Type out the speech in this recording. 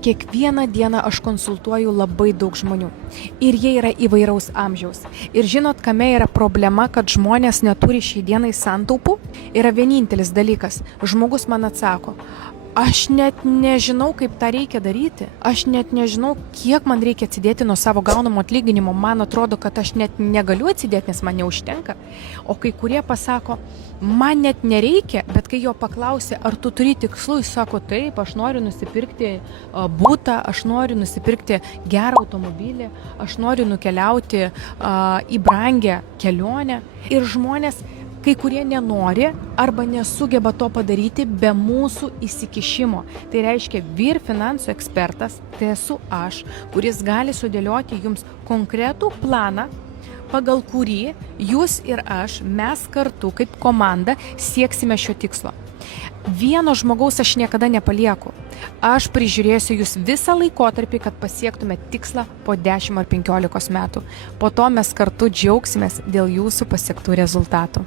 Kiekvieną dieną aš konsultuoju labai daug žmonių. Ir jie yra įvairaus amžiaus. Ir žinot, kame yra problema, kad žmonės neturi šiai dienai santaupų? Yra vienintelis dalykas. Žmogus man atsako, aš net nežinau, kaip tą reikia daryti. Aš net nežinau, kiek man reikia atsidėti nuo savo gaunamo atlyginimo. Man atrodo, kad aš net negaliu atsidėti, nes man neužtenka. O kai kurie pasako, man net nereikia, bet kai jo paklausė, ar tu turi tikslų, jis sako, taip, aš noriu nusipirkti butą, aš noriu nusipirkti gerą automobilį, aš noriu nukeliauti į brangę kelionę. Ir žmonės, kai kurie nenori arba nesugeba to padaryti be mūsų įsikišimo. Tai reiškia, vyr finansų ekspertas, tai esu aš, kuris gali sudėlioti jums konkretų planą, pagal kurį jūs ir aš, mes kartu kaip komanda sieksime šio tikslo. Vieno žmogaus aš niekada nepalieku. Aš prižiūrėsiu jūs visą laikotarpį, kad pasiektume tikslą po 10 ar 15 metų. Po to mes kartu džiaugsimės dėl jūsų pasiektų rezultatų.